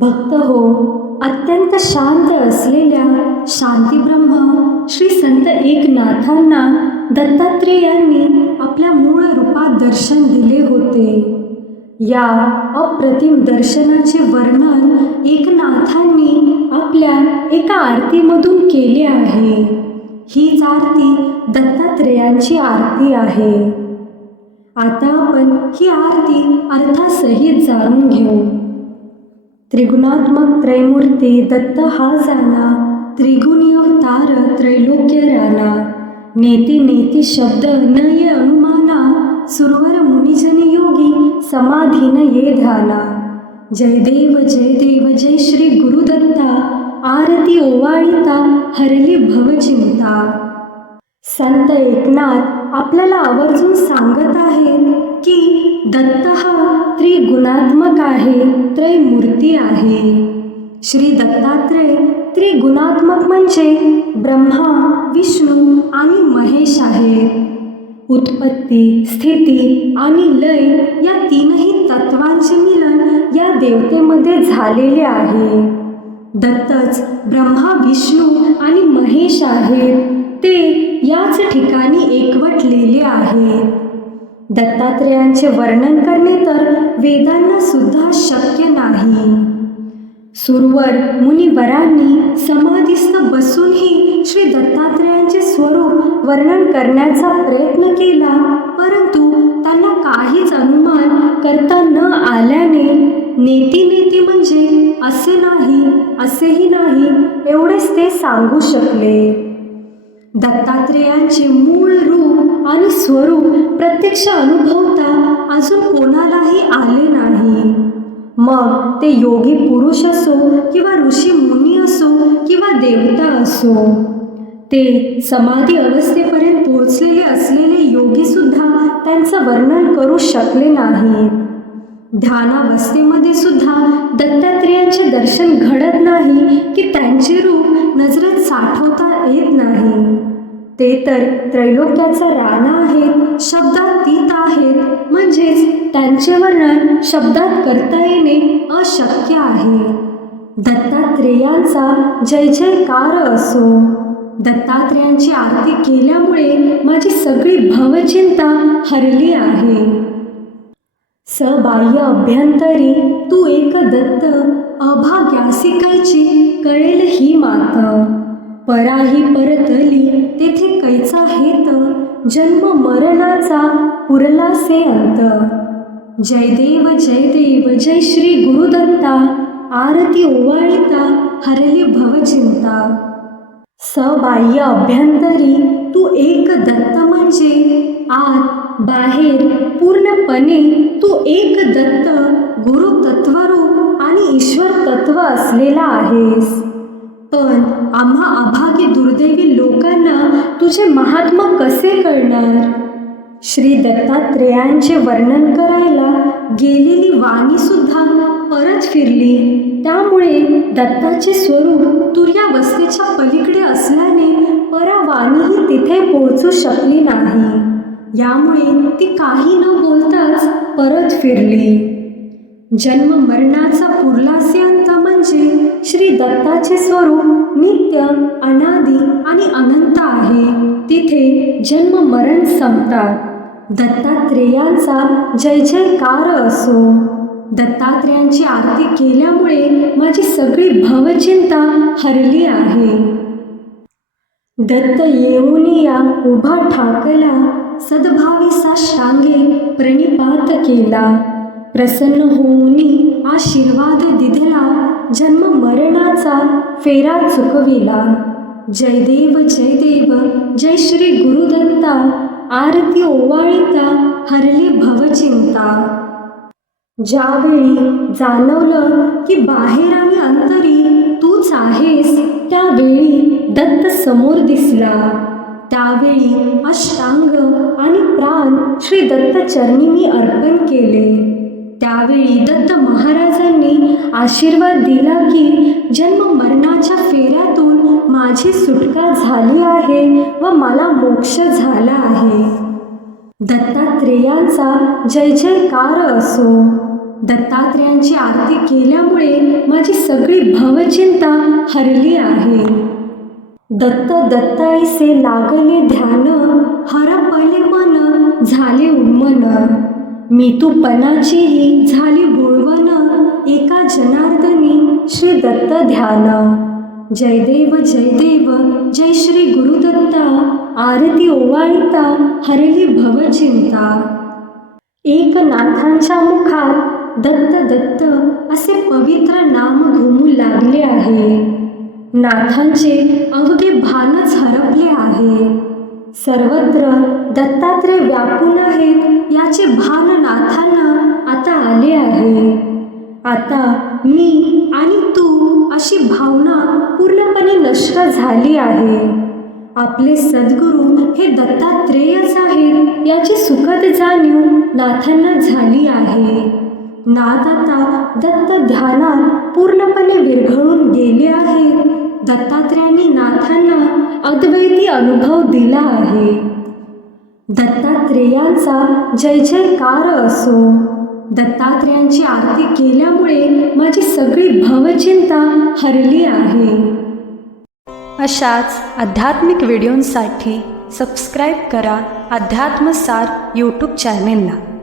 भक्त हो अत्यंत शांत असलेल्या शांतीब्रह्म श्री संत एकनाथांना दत्तात्रेयांनी आपल्या मूळ रूपात दर्शन दिले होते. या अप्रतिम दर्शनाचे वर्णन एकनाथांनी आपल्या एका आरतीमधून केले आहे. हीच आरती दत्तात्रेयांची आरती आहे. आता आपण ही आरती अर्थासहित जाणून घेऊ. त्रिगुणात्मक त्रैमूर्ती दत्त हा जाना त्रिगुणी अवतार त्रैलोक्य राना नेते नेते शब्द न ये अनुमाना सुरवर मुनिजन योगी समाधीन ये ध्याना जय देव जय देव जय श्री गुरुदत्ता आरती ओवाळिता हरली भवचिंता संत एकनाथ आपल्याला आवर्जून सांगत आहेत दत्त हा त्रिगुणात्मक आहे त्रैमूर्ती आहे. श्री दत्तात्रय त्रिगुणात्मक म्हणजे ब्रह्मा विष्णू आणि महेश आहेत. उत्पत्ती स्थिती आणि लय या तीनही तत्वांचे मिलन या देवतेमध्ये झालेले आहे. दत्तच ब्रह्मा विष्णू आणि महेश आहेत. ते याच ठिकाणी एकवटलेले आहेत. दत्तात्रेयांचे वर्णन करणे तर वेदांना सुद्धा शक्य नाही. सुरवर मुनिवरांनी समाधीस्थ बसूनही श्री दत्तात्रेयांचे स्वरूप वर्णन करण्याचा प्रयत्न केला परंतु त्यांना काहीच अनुमान करता न आल्याने नेती नेती म्हणजे असे नाही असेही नाही एवढेच ते सांगू शकले. दत्तात्रेयांचे मूळ रूप आणि स्वरूप प्रत्यक्ष अनुभवता अजून कोणालाही आले नाही. मग ते योगी पुरुष असो किंवा ऋषी मुनी असो किंवा देवता असो ते समाधी अवस्थेपर्यंत पोहोचलेले असलेले योगी सुद्धा त्यांचं वर्णन करू शकले नाहीत. ध्यानावस्थेमध्ये सुद्धा दत्तात्रेयांचे दर्शन घडत नाही की त्यांचे रूप नजरेत साठवता येत नाही. ते तर त्रैलोक्याचा राणा आहेत शब्दात तीत आहेत म्हणजेच त्यांचे वर्णन शब्दात करता येणे अशक्य आहे. दत्तात्रेयांचा जय जयकार असो. दत्तात्रेयांची आरती केल्यामुळे माझी सगळी भवचिंता हरली आहे. सबाह्य अभ्यंतरी तू एक दत्त अभाग्यासी कैची कळेल ही मात. पराही परतली तेथे कैचा हेत जन्म मरणाचा पुरलासे अंत. जय देव जय देव जय श्री गुरुदत्ता आरती ओवाळिता हरली भवचिंता सबाह्य अभ्यंतरी तू एक दत्त म्हणजे आत बाहेर पूर्णपणे गुरु तत्वरूप आणि ईश्वर तत्व असलेला आहेस. पण आम्हा अभागी दुर्दैवी लोकांना तुझे महात्मा कसे कळणार? श्री दत्तात्रेयांचे वर्णन करायला गेलेली वाणी सुद्धा परत फिरली. त्यामुळे दत्ताचे स्वरूप तुर्यावस्थेच्या पलीकडे असल्याने परावाणीही तिथे पोहोचू शकली नाही. यामुळे ती काही न बोलताच परत फिरली. जन्म मरणाचा पुरलासे अंत म्हणजे श्री दत्ताचे स्वरूप नित्य अनादी आणि अनंत आहे. तिथे जन्म मरण संपतात. दत्तात्रेयांचा जय जयकार असो. दत्तात्रेयांची आरती केल्यामुळे माझी सगळी भवचिंता हरली आहे. दत्त येऊनिया उभा ठाकला सद्भावीसा शांगे प्रणिपात केला. प्रसन्न होऊन आशीर्वाद दिधला. जन्म मरणाचा फेरा चुकविला. जय देव जय देव जय श्री गुरुदत्ता. आरती ओवाळिता हरली भवचिंता ज्यावेळी जाणवलं की बाहेर आणि अंतरी तूच आहेस त्यावेळी दत्त समोर दिसला. त्यावेळी अष्टांग आणि प्राण श्री दत्तचरणी मी अर्पण केले. त्यावेळी दत्त महाराजांनी आशीर्वाद दिला की जन्म मरणाच्या फेऱ्यातून माझी सुटका झाली आहे व मला मोक्ष झाला आहे. दत्तात्रेयांचा जय जयकार असो. दत्तात्रेयांची आरती केल्यामुळे माझी सगळी भवचिंता हरली आहे. दत्त दत्ताईसे लागले ध्यान हरपले मन झाले उन्मन मी तू पणाचीही झाली बुळवण एका जनार्दनी श्री दत्त ध्यान. जय देव जय देव जय श्री गुरुदत्ता आरती ओवाळिता हरली भवचिंता एक नाथांच्या मुखात दत्त दत्त असे पवित्र नाम घुमू लागले आहे. नाथांचे अवघे भानच हरपले आहे. सर्वत्र दत्तात्रय व्यापून आहेत याचे भान नाथांना आता आले आहे. आता मी आणि तू अशी भावना पूर्णपणे नष्ट झाली आहे. आपले सद्गुरू हे दत्तात्रेयच आहेत याची सुखद जाणीव नाथांना झाली आहे. नाथ आता दत्त ध्यानात पूर्णपणे विरघळून गेले आहेत. दत्तात्रेयांनी नाथांना अद्वैती अनुभव दिला आहे. दत्तात्रेयांचा जय जयकार असो. दत्तात्रेयांची आरती केल्यामुळे माझी सगळी भवचिंता हरली आहे. अशाच आध्यात्मिक व्हिडिओंसाठी सबस्क्राईब करा अध्यात्मसार यूट्यूब चॅनेलला.